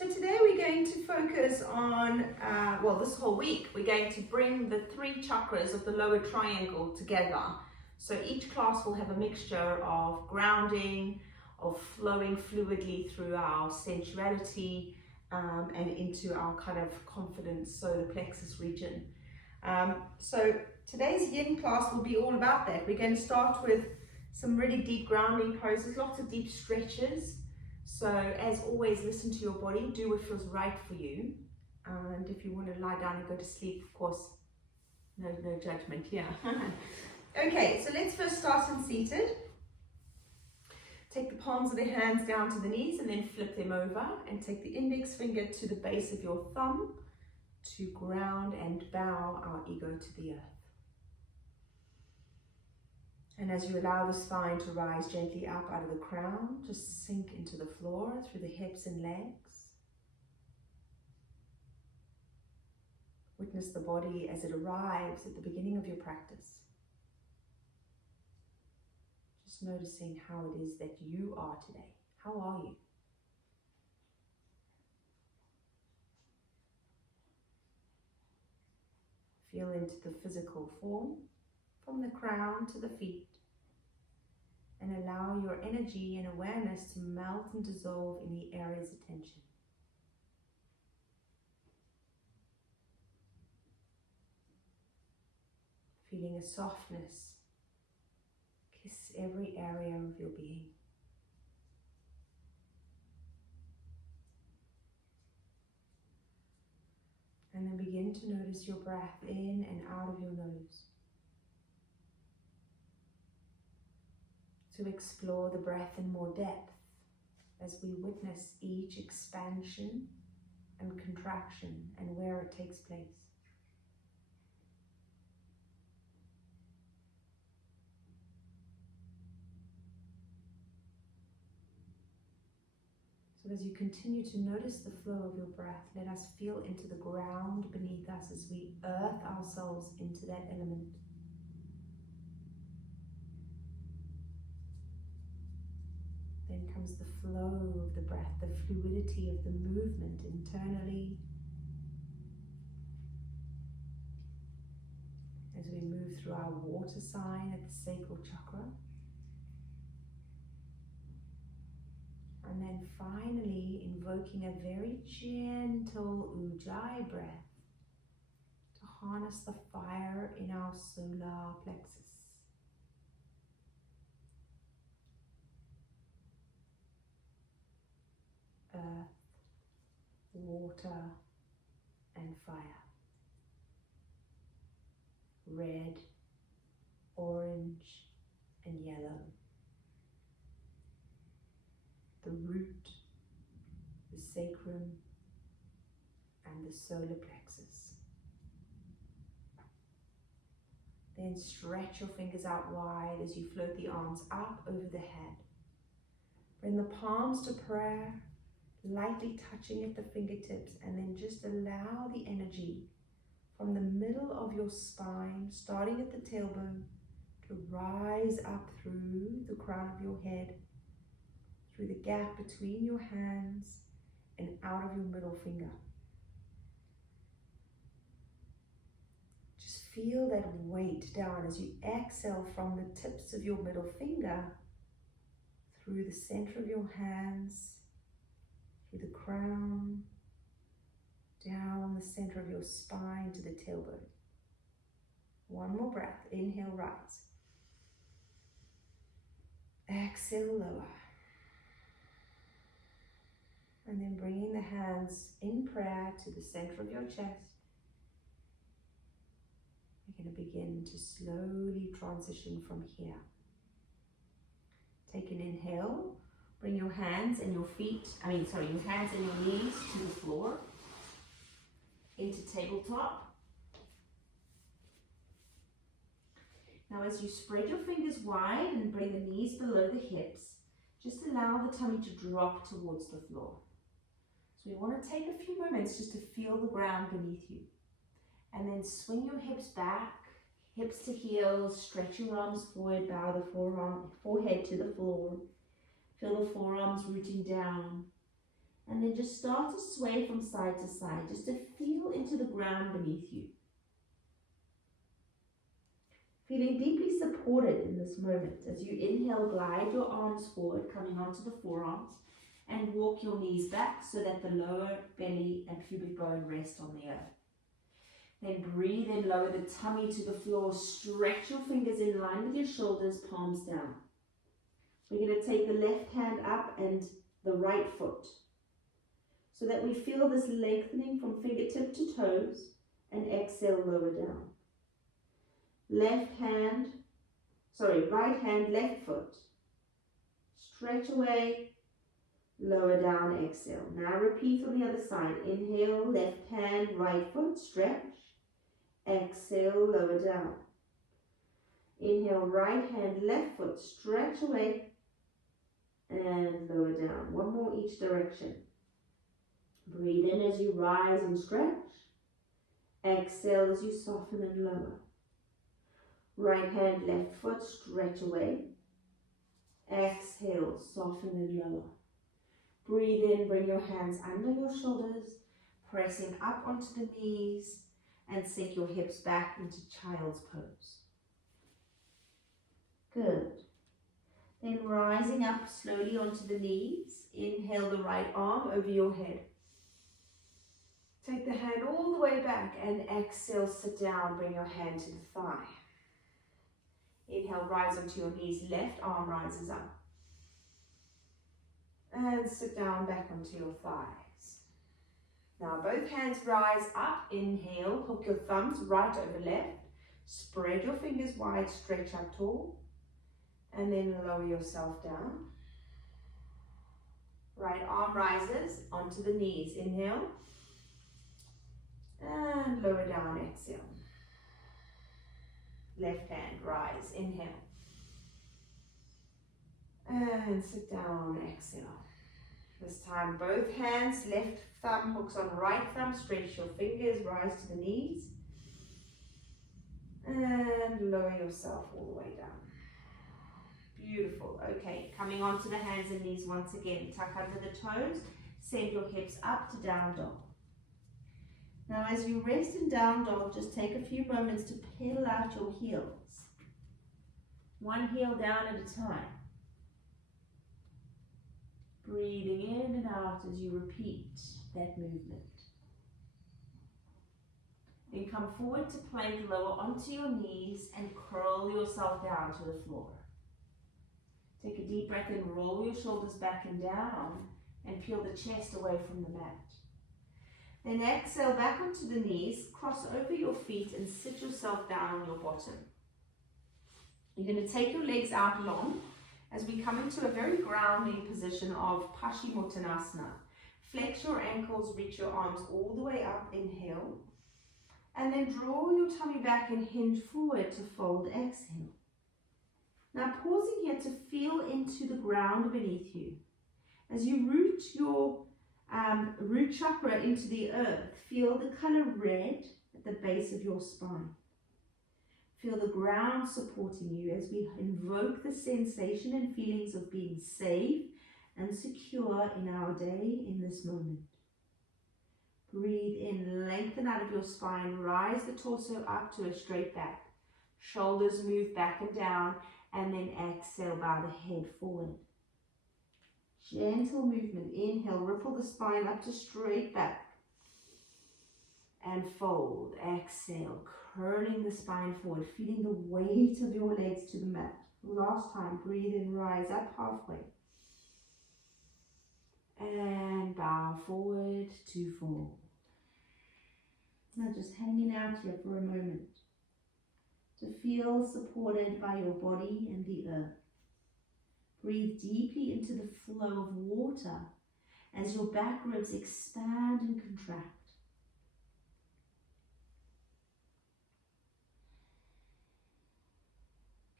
So today we're going to focus on, well, this whole week, we're going to bring the 3 chakras of the lower triangle together. So each class will have a mixture of grounding, of flowing fluidly through our sensuality and into our kind of confidence, solar plexus region. So today's Yin class will be all about that. We're going to start with some really deep grounding poses, lots of deep stretches. So as always, listen to your body, do what feels right for you. And if you want to lie down and go to sleep, of course, no judgment here. Okay, so let's first start in seated. Take the palms of the hands down to the knees and then flip them over and take the index finger to the base of your thumb to ground and bow our ego to the earth. And as you allow the spine to rise gently up out of the crown, just sink into the floor through the hips and legs. Witness the body as it arrives at the beginning of your practice. Just noticing how it is that you are today. How are you? Feel into the physical form, from the crown to the feet. And allow your energy and awareness to melt and dissolve in the area's attention. Feeling a softness kiss every area of your being. And then begin to notice your breath in and out of your nose. To explore the breath in more depth as we witness each expansion and contraction and where it takes place. So as you continue to notice the flow of your breath, let us feel into the ground beneath us as we earth ourselves into that element. Then comes the flow of the breath, the fluidity of the movement internally. As we move through our water sign at the sacral chakra. And then finally invoking a very gentle Ujjayi breath to harness the fire in our solar plexus. Earth, water, and fire. Red, orange, and yellow. The root, the sacrum, and the solar plexus. Then stretch your fingers out wide as you float the arms up over the head. Bring the palms to prayer, lightly touching at the fingertips, and then just allow the energy from the middle of your spine, starting at the tailbone, to rise up through the crown of your head, through the gap between your hands and out of your middle finger. Just feel that weight down as you exhale from the tips of your middle finger through the center of your hands, through the crown, down the center of your spine to the tailbone. One more breath. Inhale, rise. Exhale, lower. And then bringing the hands in prayer to the center of your chest. We're going to begin to slowly transition from here. Take an inhale. Bring your hands and your your hands and your knees to the floor, into tabletop. Now as you spread your fingers wide and bring the knees below the hips, just allow the tummy to drop towards the floor. So we want to take a few moments just to feel the ground beneath you. And then swing your hips back, hips to heels, stretch your arms forward, bow the forehead to the floor. Feel the forearms rooting down. And then just start to sway from side to side, just to feel into the ground beneath you. Feeling deeply supported in this moment. As you inhale, glide your arms forward, coming onto the forearms, and walk your knees back so that the lower belly and pubic bone rest on the earth. Then breathe in, lower the tummy to the floor, stretch your fingers in line with your shoulders, palms down. We're going to take the left hand up and the right foot, so that we feel this lengthening from fingertip to toes, and exhale, lower down. Right hand, left foot. Stretch away, lower down, exhale. Now repeat on the other side. Inhale, left hand, right foot, stretch. Exhale, lower down. Inhale, right hand, left foot, stretch away, and lower down. One more each direction. Breathe in as you rise and stretch. Exhale as you soften and lower. Right hand, left foot, stretch away. Exhale, soften and lower. Breathe in, bring your hands under your shoulders, pressing up onto the knees, and sink your hips back into child's pose. Good. Then rising up slowly onto the knees, inhale the right arm over your head. Take the hand all the way back and exhale, sit down, bring your hand to the thigh. Inhale, rise onto your knees, left arm rises up. And sit down back onto your thighs. Now both hands rise up, inhale, hook your thumbs right over left. Spread your fingers wide, stretch up tall. And then lower yourself down. Right arm rises onto the knees, inhale. And lower down, exhale. Left hand, rise, inhale. And sit down, exhale. This time both hands, left thumb hooks on right thumb, stretch your fingers, rise to the knees. And lower yourself all the way down. Beautiful. Okay, coming onto the hands and knees once again. Tuck under the toes, send your hips up to down dog. Now as you rest in down dog, just take a few moments to pedal out your heels. One heel down at a time. Breathing in and out as you repeat that movement. Then come forward to plank, lower onto your knees and curl yourself down to the floor. Take a deep breath in, roll your shoulders back and down and peel the chest away from the mat. Then exhale back onto the knees, cross over your feet and sit yourself down on your bottom. You're going to take your legs out long as we come into a very grounding position of Paschimottanasana. Flex your ankles, reach your arms all the way up, inhale. And then draw your tummy back and hinge forward to fold, exhale. Now pausing here to feel into the ground beneath you. As you root your root chakra into the earth, feel the color red at the base of your spine. Feel the ground supporting you as we invoke the sensation and feelings of being safe and secure in our day, in this moment. Breathe in, lengthen out of your spine, rise the torso up to a straight back. Shoulders move back and down, and then exhale, bow the head forward. Gentle movement, inhale, ripple the spine up to straight back. And fold, exhale, curling the spine forward, feeling the weight of your legs to the mat. Last time, breathe in, rise up halfway. And bow forward to fold. Now just hanging out here for a moment to feel supported by your body and the earth. Breathe deeply into the flow of water as your back ribs expand and contract.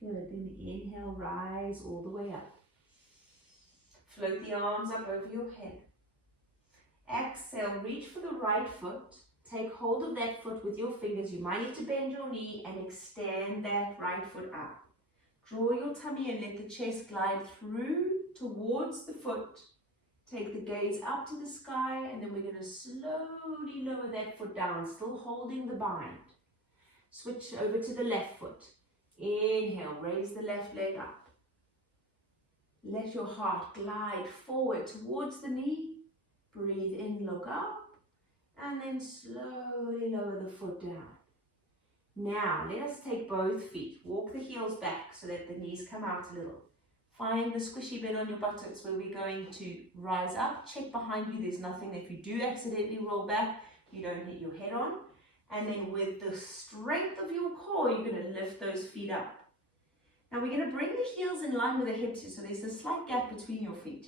Good, then inhale, rise all the way up. Float the arms up over your head. Exhale, reach for the right foot. Take hold of that foot with your fingers. You might need to bend your knee and extend that right foot up. Draw your tummy and let the chest glide through towards the foot. Take the gaze up to the sky, and then we're going to slowly lower that foot down, still holding the bind. Switch over to the left foot. Inhale, raise the left leg up. Let your heart glide forward towards the knee. Breathe in, look up, and then slowly lower the foot down. Now, let us take both feet. Walk the heels back so that the knees come out a little. Find the squishy bit on your buttocks where we're going to rise up. Check behind you, there's nothing. If you do accidentally roll back, you don't hit your head on. And then with the strength of your core, you're going to lift those feet up. Now we're going to bring the heels in line with the hips here, so there's a slight gap between your feet.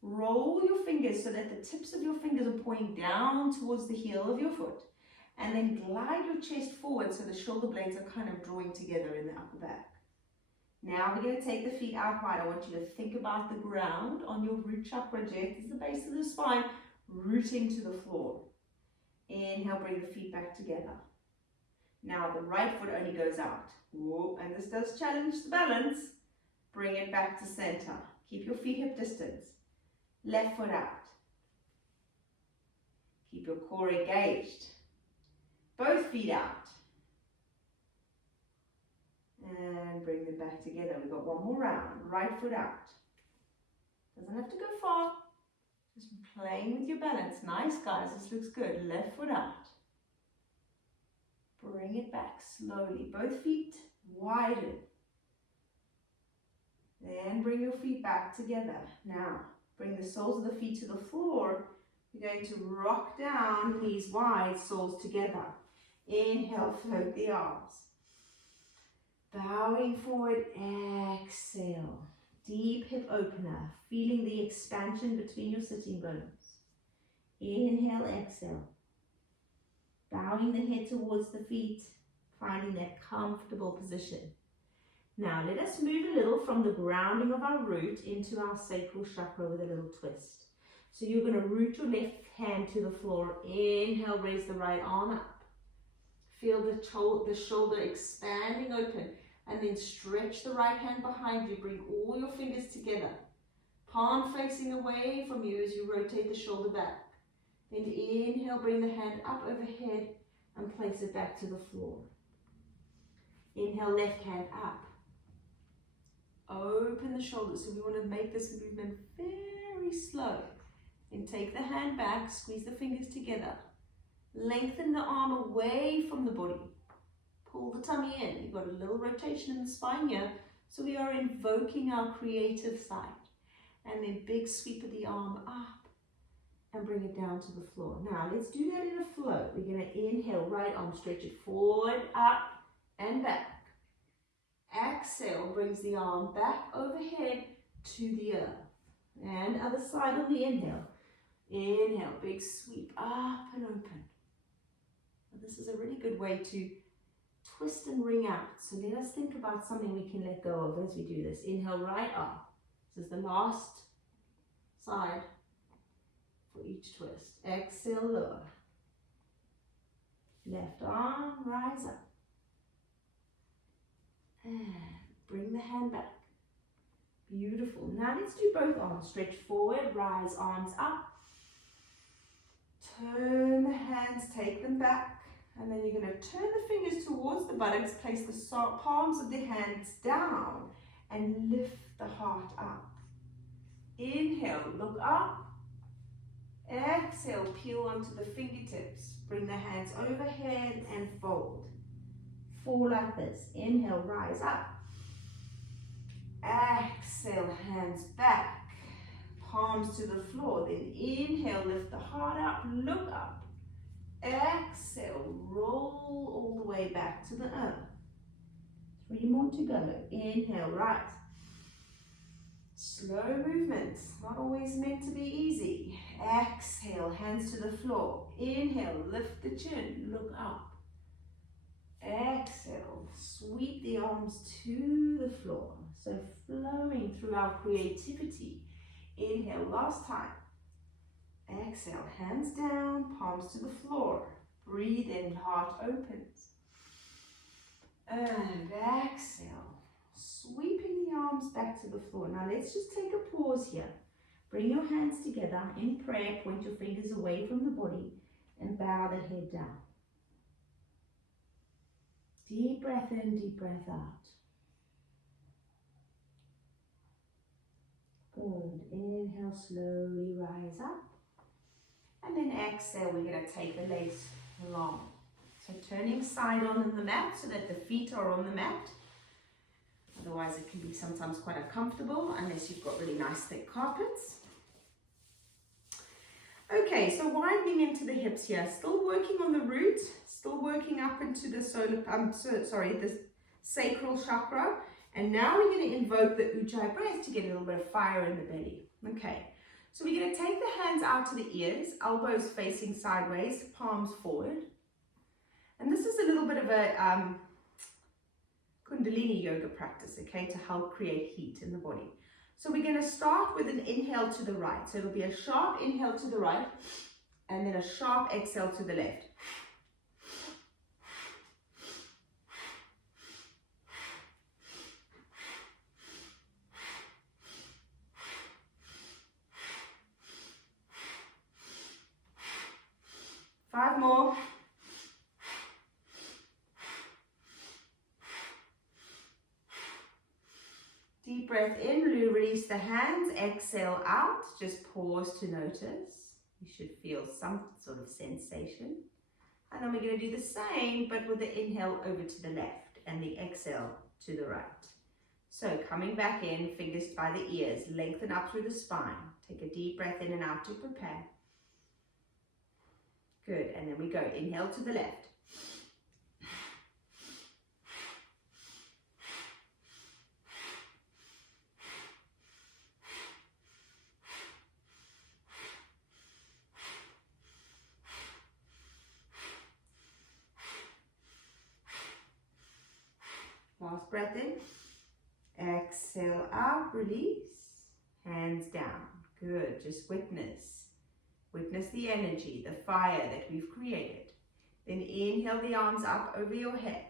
Roll your fingers so that the tips of your fingers are pointing down towards the heel of your foot. And then glide your chest forward so the shoulder blades are kind of drawing together in the upper back. Now we're going to take the feet out wide. I want you to think about the ground on your root chakra jet. This is the base of the spine, rooting to the floor. Inhale, bring the feet back together. Now the right foot only goes out. Whoa, and this does challenge the balance. Bring it back to center. Keep your feet hip distance. Left foot out. Keep your core engaged. Both feet out. And bring them back together. We've got one more round. Right foot out. Doesn't have to go far. Just playing with your balance. Nice, guys. This looks good. Left foot out. Bring it back slowly. Both feet widen. Then bring your feet back together. Now, bring the soles of the feet to the floor. You're going to rock down, knees wide, soles together. Inhale, float the arms. Bowing forward, exhale. Deep hip opener, feeling the expansion between your sitting bones. Inhale, exhale. Bowing the head towards the feet, finding that comfortable position. Now let us move a little from the grounding of our root into our sacral chakra with a little twist. So you're going to root your left hand to the floor. Inhale, raise the right arm up. Feel the shoulder expanding open. And then stretch the right hand behind you. Bring all your fingers together. Palm facing away from you as you rotate the shoulder back. Then inhale, bring the hand up overhead and place it back to the floor. Inhale, left hand up. Open the shoulders. So we want to make this movement very slow. Then take the hand back, squeeze the fingers together. Lengthen the arm away from the body. Pull the tummy in. You've got a little rotation in the spine here. So we are invoking our creative side. And then big sweep of the arm up and bring it down to the floor. Now let's do that in a flow. We're going to inhale, right arm, stretch it forward, up and back. Exhale, brings the arm back overhead to the earth. And other side on the inhale. Inhale, big sweep, up and open. This is a really good way to twist and wring out. So let us think about something we can let go of as we do this. Inhale, right arm. This is the last side for each twist. Exhale, lower. Left arm, rise up. And bring the hand back. Beautiful. Now let's do both arms. Stretch forward, rise, arms up. Turn the hands, take them back. And then you're going to turn the fingers towards the buttocks, place the palms of the hands down, and lift the heart up. Inhale, look up. Exhale, peel onto the fingertips. Bring the hands overhead and fold. Fall like this. Inhale, rise up. Exhale, hands back. Palms to the floor. Then inhale, lift the heart up, look up. Exhale, roll all the way back to the earth. 3 more to go. Inhale, rise. Slow movements, not always meant to be easy. Exhale, hands to the floor. Inhale, lift the chin, look up. Exhale, sweep the arms to the floor. So flowing through our creativity. Inhale, last time. Exhale, hands down, palms to the floor. Breathe in, heart opens. And exhale, sweeping the arms back to the floor. Now let's just take a pause here. Bring your hands together in prayer, point your fingers away from the body and bow the head down. Deep breath in, deep breath out. Good. Inhale, slowly rise up. And then exhale, we're going to take the legs long. So turning side on in the mat so that the feet are on the mat. Otherwise it can be sometimes quite uncomfortable unless you've got really nice thick carpets. Okay, so widening into the hips here. Still working on the root. Still working up into the the sacral chakra. And now we're going to invoke the Ujjayi breath to get a little bit of fire in the belly. Okay, so we're going to take the hands out to the ears, elbows facing sideways, palms forward. And this is a little bit of a Kundalini yoga practice, okay, to help create heat in the body. So we're going to start with an inhale to the right. So it'll be a sharp inhale to the right and then a sharp exhale to the left. Five more. Deep breath in, release the hands, exhale out, just pause to notice. You should feel some sort of sensation. And then we're going to do the same, but with the inhale over to the left and the exhale to the right. So coming back in, fingers by the ears, lengthen up through the spine. Take a deep breath in and out to prepare. Good, and then we go, inhale to the left. Last breath in. Exhale out, release. Hands down. Good, just witness. Witness the energy, the fire that we've created. Then inhale the arms up over your head.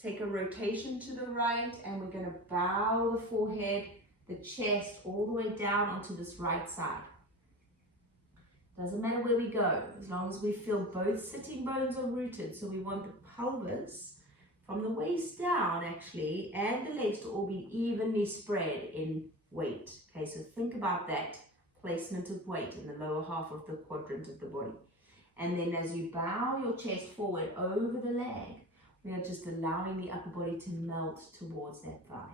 Take a rotation to the right and we're going to bow the forehead, the chest all the way down onto this right side. Doesn't matter where we go, as long as we feel both sitting bones are rooted. So we want the pelvis from the waist down actually and the legs to all be evenly spread in weight. Okay, so think about that. Placement of weight in the lower half of the quadrant of the body. And then as you bow your chest forward over the leg, we are just allowing the upper body to melt towards that thigh.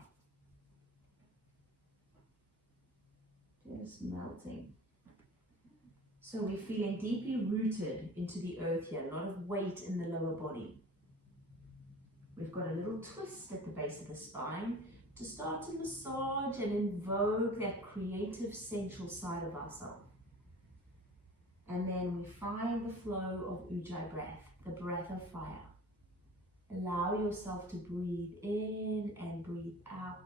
Just melting. So we're feeling deeply rooted into the earth here, a lot of weight in the lower body. We've got a little twist at the base of the spine to start to massage and invoke that creative central side of ourselves. And then we find the flow of Ujjayi breath, the breath of fire. Allow yourself to breathe in and breathe out.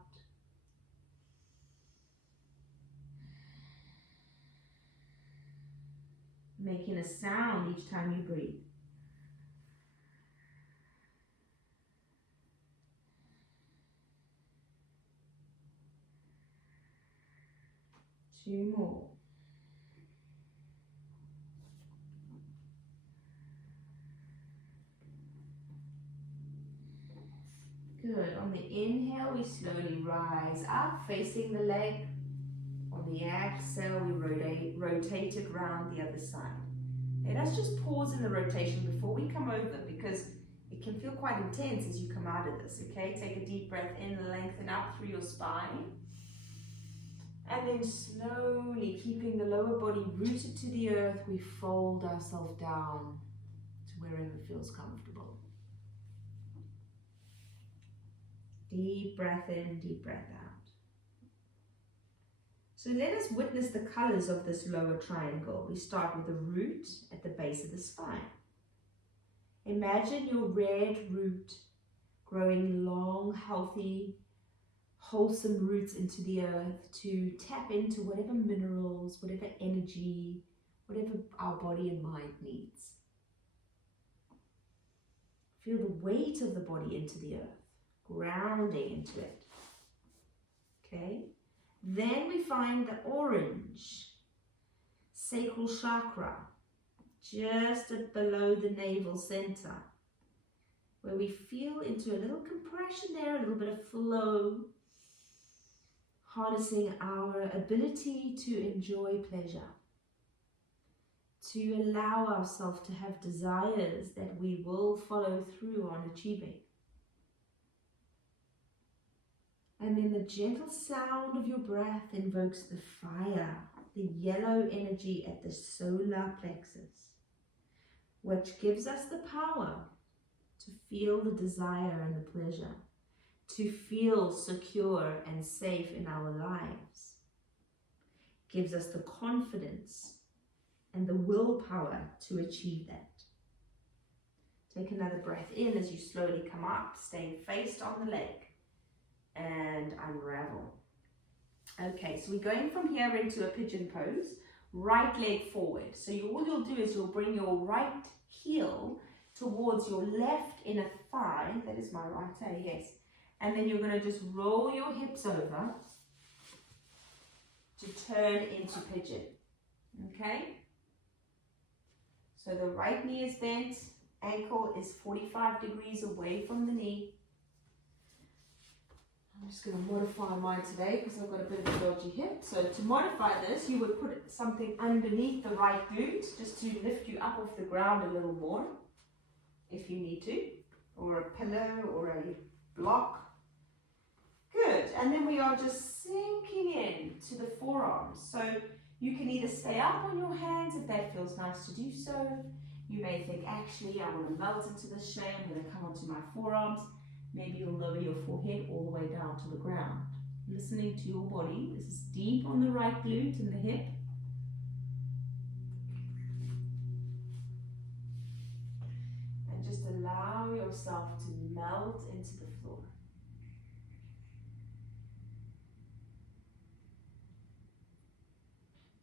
Making a sound each time you breathe. Two more. Good. On the inhale, we slowly rise up, facing the leg. On the exhale, we rotate it round the other side. Okay, let's just pause in the rotation before we come over because it can feel quite intense as you come out of this. Okay, take a deep breath in, lengthen up through your spine. And then slowly, keeping the lower body rooted to the earth, we fold ourselves down to wherever feels comfortable. Deep breath in, deep breath out. So let us witness the colors of this lower triangle. We start with the root at the base of the spine. Imagine your red root growing long, healthy, wholesome roots into the earth to tap into whatever minerals, whatever energy, whatever our body and mind needs. Feel the weight of the body into the earth, grounding into it. Okay? Then we find the orange sacral chakra, just below the navel center, where we feel into a little compression there, a little bit of flow, harnessing our ability to enjoy pleasure, to allow ourselves to have desires that we will follow through on achieving. And then the gentle sound of your breath invokes the fire, the yellow energy at the solar plexus, which gives us the power to feel the desire and the pleasure, to feel secure and safe in our lives. Gives us the confidence and the willpower to achieve that. Take another breath in as you slowly come up, staying faced on the leg, and unravel. Okay, so we're going from here into a pigeon pose, right leg forward. So all you'll do is you'll bring your right heel towards your left inner thigh. That is my right eye, yes. And then you're going to just roll your hips over to turn into pigeon. Okay? So the right knee is bent, ankle is 45 degrees away from the knee. I'm just going to modify mine today because I've got a bit of a dodgy hip. So to modify this, you would put something underneath the right glute just to lift you up off the ground a little more, if you need to, or a pillow or a block. Good. And then we are just sinking in to the forearms. So you can either stay up on your hands if that feels nice to do so. You may think, actually, I want to melt into this shape. I'm going to come onto my forearms. Maybe you'll lower your forehead all the way down to the ground. Listening to your body. This is deep on the right glute and the hip. And just allow yourself to melt into the floor.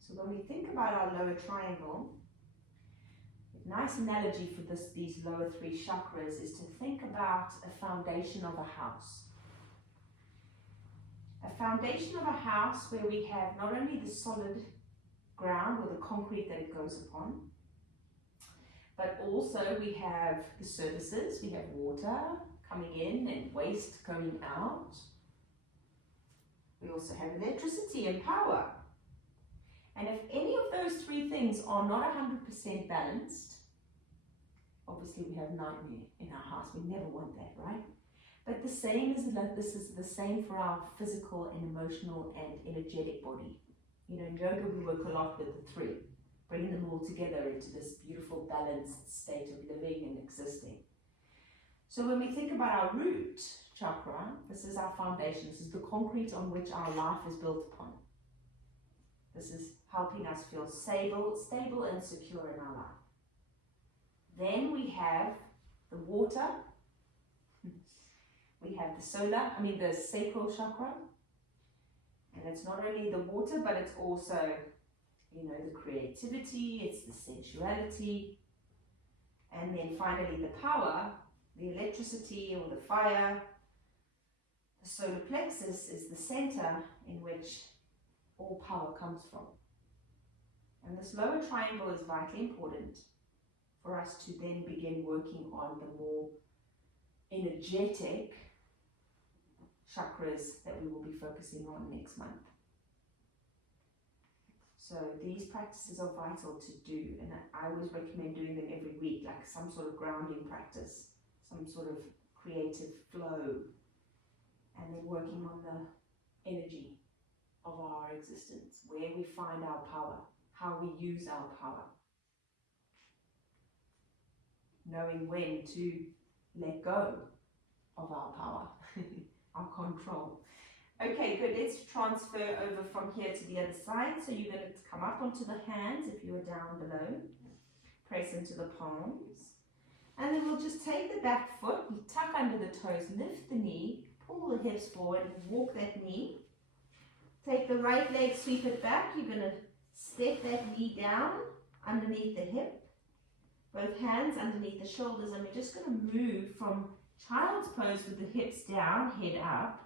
So when we think about our lower triangle, a nice analogy for these lower three chakras is to think about a foundation of a house. A foundation of a house where we have not only the solid ground or the concrete that it goes upon, but also we have the surfaces. We have water coming in and waste going out. We also have electricity and power. And if any of those three things are not 100% balanced, obviously we have nightmare in our house. We never want that, right? But this is the same for our physical and emotional and energetic body. You know, in yoga we work a lot with the three, bringing them all together into this beautiful balanced state of living and existing. So when we think about our root chakra, this is our foundation. This is the concrete on which our life is built upon. This is helping us feel stable and secure in our life. Then we have the water. We have the sacral chakra. And it's not only the water, but it's also, the creativity, it's the sensuality. And then finally the power, the electricity or the fire. The solar plexus is the center in which all power comes from. And this lower triangle is vitally important for us to then begin working on the more energetic chakras that we will be focusing on next month. So these practices are vital to do, and I always recommend doing them every week, like some sort of grounding practice, some sort of creative flow, and then working on the energy of our existence, where we find our power, how we use our power, knowing when to let go of our power, our control. Okay, good. Let's transfer over from here to the other side. So you're going to come up onto the hands if you are down below. Press into the palms. And then we'll just take the back foot, tuck under the toes, lift the knee, pull the hips forward, and walk that knee. Take the right leg, sweep it back. You're going to step that knee down underneath the hip. Both hands underneath the shoulders, and we're just going to move from child's pose with the hips down, head up,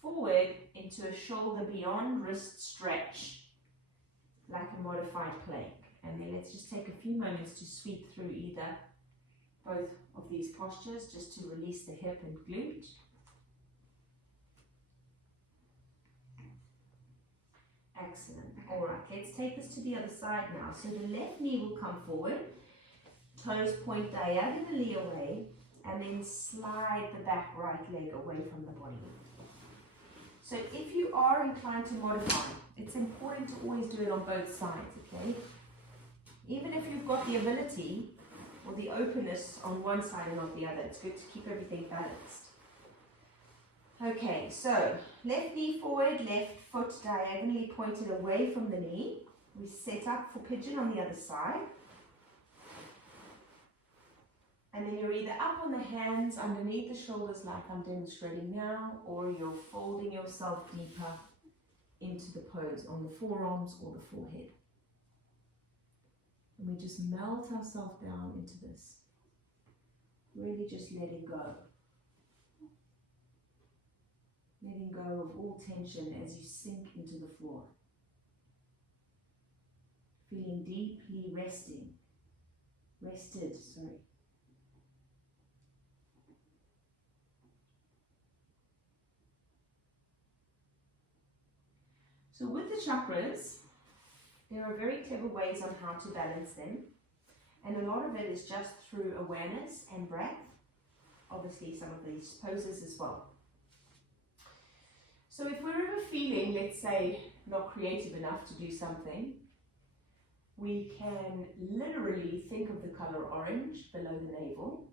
forward into a shoulder beyond wrist stretch. like a modified plank. And then let's just take a few moments to sweep through both of these postures, just to release the hip and glute. Excellent. All right, let's take this to the other side now. So the left knee will come forward, toes point diagonally away, and then slide the back right leg away from the body. So if you are inclined to modify, it's important to always do it on both sides, okay? Even if you've got the ability or the openness on one side and not the other, it's good to keep everything balanced. Okay, so left knee forward, left foot diagonally pointed away from the knee. We set up for pigeon on the other side. And then you're either up on the hands underneath the shoulders like I'm demonstrating now, or you're folding yourself deeper into the pose on the forearms or the forehead. And we just melt ourselves down into this. Really just letting go. Letting go of all tension as you sink into the floor. Feeling deeply rested. So with the chakras, there are very clever ways on how to balance them. And a lot of it is just through awareness and breath. Obviously some of these poses as well. So if we're ever feeling, let's say, not creative enough to do something, we can literally think of the color orange below the navel.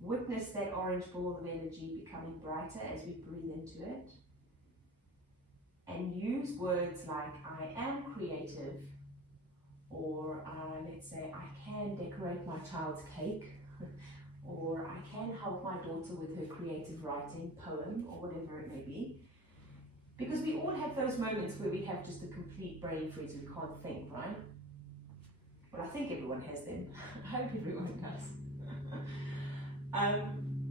Witness that orange ball of energy becoming brighter as we breathe into it. And use words like, I am creative, or let's say, I can decorate my child's cake, or I can help my daughter with her creative writing, poem, or whatever it may be. Because we all have those moments where we have just a complete brain freeze, we can't think, right? Well, I think everyone has them. I hope everyone does.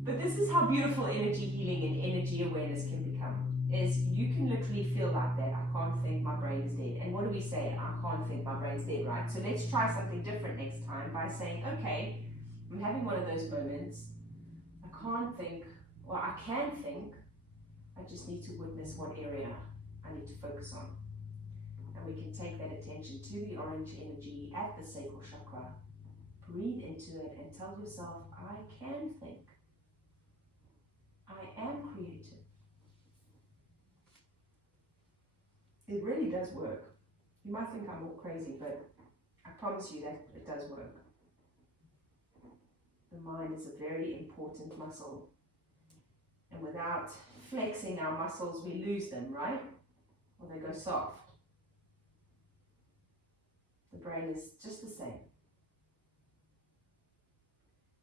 But this is how beautiful energy healing and energy awareness can become. Is you can literally feel like that. I can't think, my brain is dead. And what do we say? I can't think, my brain's dead, right? So let's try something different next time by saying, okay, I'm having one of those moments. I can't think, or I can think. I just need to witness one area I need to focus on. And we can take that attention to the orange energy at the sacral chakra. Breathe into it and tell yourself, I can think. I am creative. It really does work. You might think I'm all crazy, but I promise you that it does work. The mind is a very important muscle. And without flexing our muscles, we lose them, right? Or they go soft. The brain is just the same.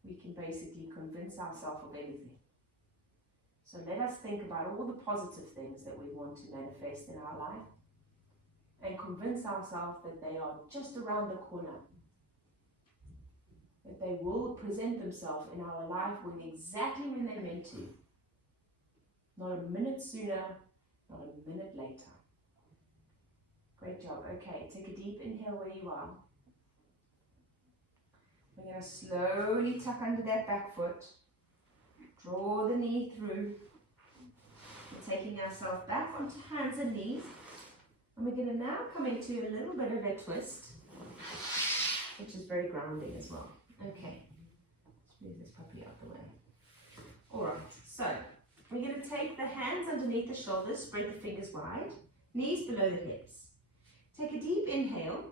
We can basically convince ourselves of anything. So let us think about all the positive things that we want to manifest in our life and convince ourselves that they are just around the corner. That they will present themselves in our life exactly when they're meant to. Not a minute sooner, not a minute later. Great job. Okay, take a deep inhale where you are. We're going to slowly tuck under that back foot. Draw the knee through. We're taking ourselves back onto hands and knees. And we're going to now come into a little bit of a twist, which is very grounding as well. Okay, let's move this puppy out the way. Alright, so we're going to take the hands underneath the shoulders, spread the fingers wide, knees below the hips. Take a deep inhale.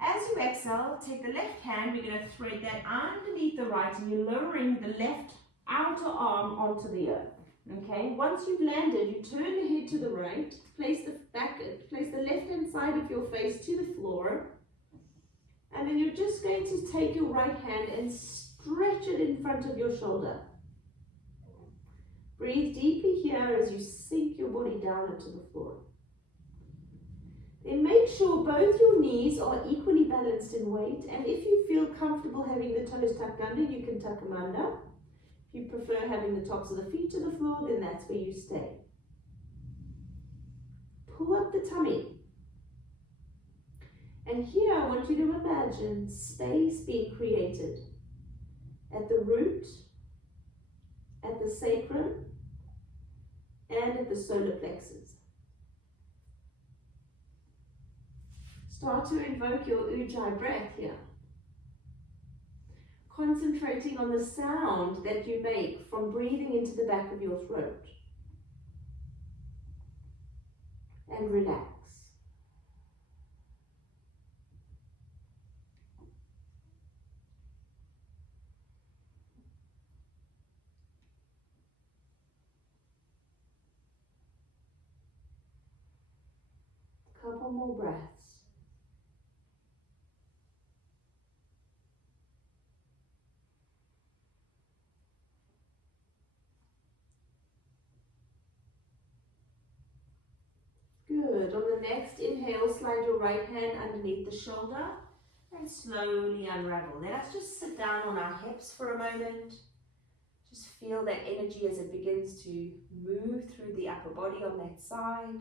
As you exhale, take the left hand, we're going to thread that underneath the right, and you're lowering the left outer arm onto the earth. Okay, once you've landed, you turn the head to the right, place the left hand side of your face to the floor, and then you're just going to take your right hand and stretch it in front of your shoulder. Breathe deeply here as you sink your body down into the floor. Then make sure both your knees are equally balanced in weight, and if you feel comfortable having the toes tucked under, you can tuck them under. If you prefer having the tops of the feet to the floor, then that's where you stay. pull up the tummy. And here I want you to imagine space being created at the root, at the sacrum, and at the solar plexus. Start to invoke your Ujjayi breath here. Concentrating on the sound that you make from breathing into the back of your throat. And relax. Couple more breaths. Good. On the next inhale, slide your right hand underneath the shoulder and slowly unravel. Let us just sit down on our hips for a moment. Just feel that energy as it begins to move through the upper body on that side.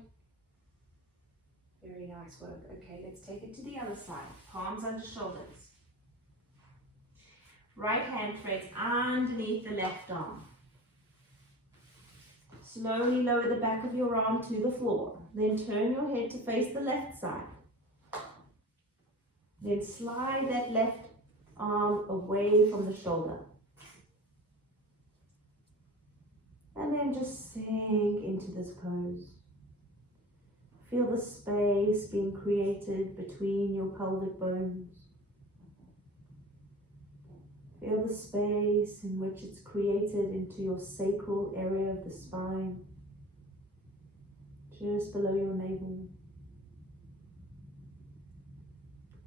Very nice work. Okay, let's take it to the other side. Palms under shoulders. Right hand threads underneath the left arm. Slowly lower the back of your arm to the floor. Then turn your head to face the left side. Then slide that left arm away from the shoulder. And then just sink into this pose. Feel the space being created between your pelvic bones. Feel the space in which it's created into your sacral area of the spine, just below your navel.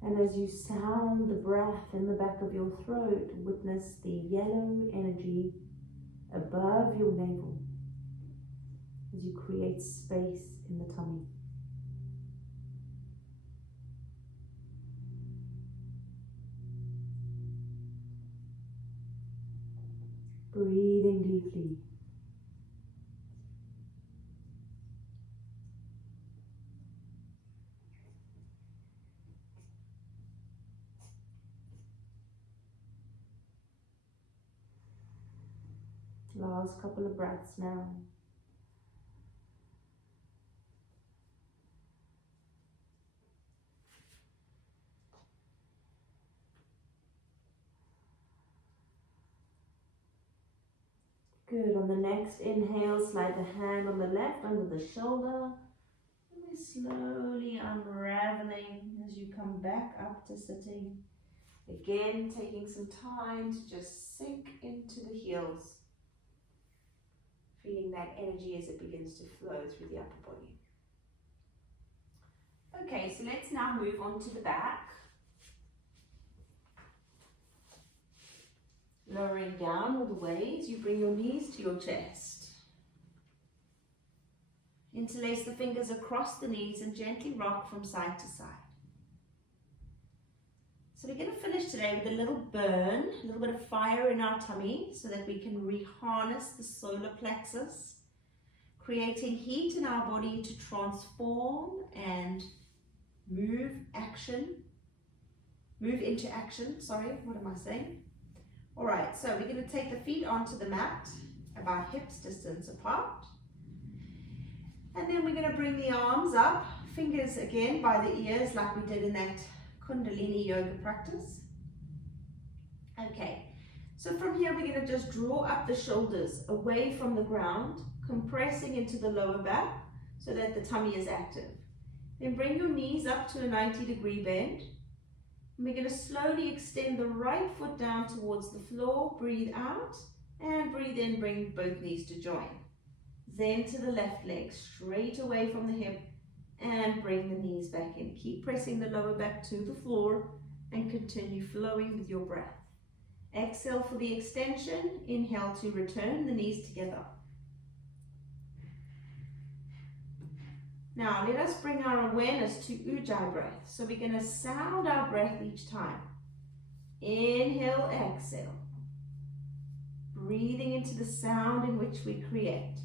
And as you sound the breath in the back of your throat, witness the yellow energy above your navel as you create space in the tummy. Breathing deeply. Last couple of breaths now. Good. On the next inhale, slide the hand on the left under the shoulder. And we're slowly unraveling as you come back up to sitting. Again, taking some time to just sink into the heels. Feeling that energy as it begins to flow through the upper body. Okay, so let's now move on to the back. Lowering down all the way as you bring your knees to your chest. Interlace the fingers across the knees and gently rock from side to side. So we're going to finish today with a little burn, a little bit of fire in our tummy so that we can reharness the solar plexus, creating heat in our body to transform and move into action. Sorry, what am I saying? All right, so we're going to take the feet onto the mat, about hips distance apart. And then we're going to bring the arms up, fingers again by the ears like we did in that Kundalini yoga practice. Okay, so from here we're going to just draw up the shoulders away from the ground, compressing into the lower back so that the tummy is active. Then bring your knees up to a 90-degree bend. And we're going to slowly extend the right foot down towards the floor. Breathe out and breathe in, bring both knees to join. Then to the left leg, straight away from the hip, and bring the knees back in. Keep pressing the lower back to the floor and continue flowing with your breath. Exhale for the extension. Inhale to return the knees together. Now let us bring our awareness to Ujjayi breath. So we're going to sound our breath each time. Inhale, exhale. Breathing into the sound in which we create.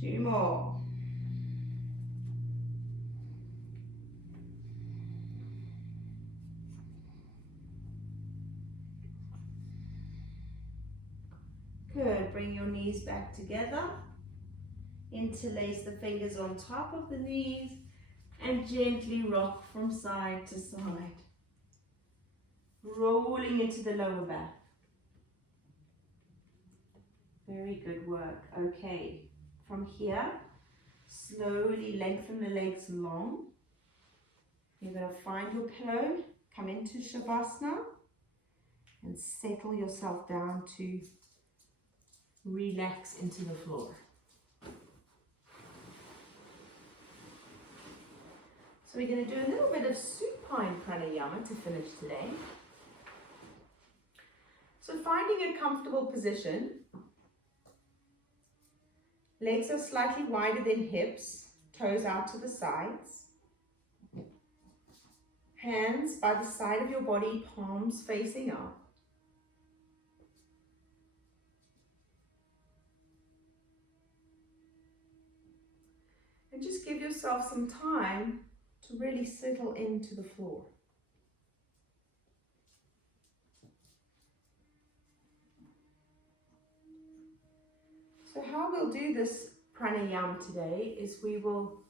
2 more. Good, bring your knees back together. Interlace the fingers on top of the knees and gently rock from side to side. Rolling into the lower back. Very good work. Okay, from here, slowly lengthen the legs long. You're going to find your pillow, come into Shavasana, and settle yourself down to relax into the floor. So we're going to do a little bit of supine pranayama to finish today. So finding a comfortable position, legs are slightly wider than hips, toes out to the sides. Hands by the side of your body, palms facing up. And just give yourself some time to really settle into the floor. So how we'll do this pranayama today is we will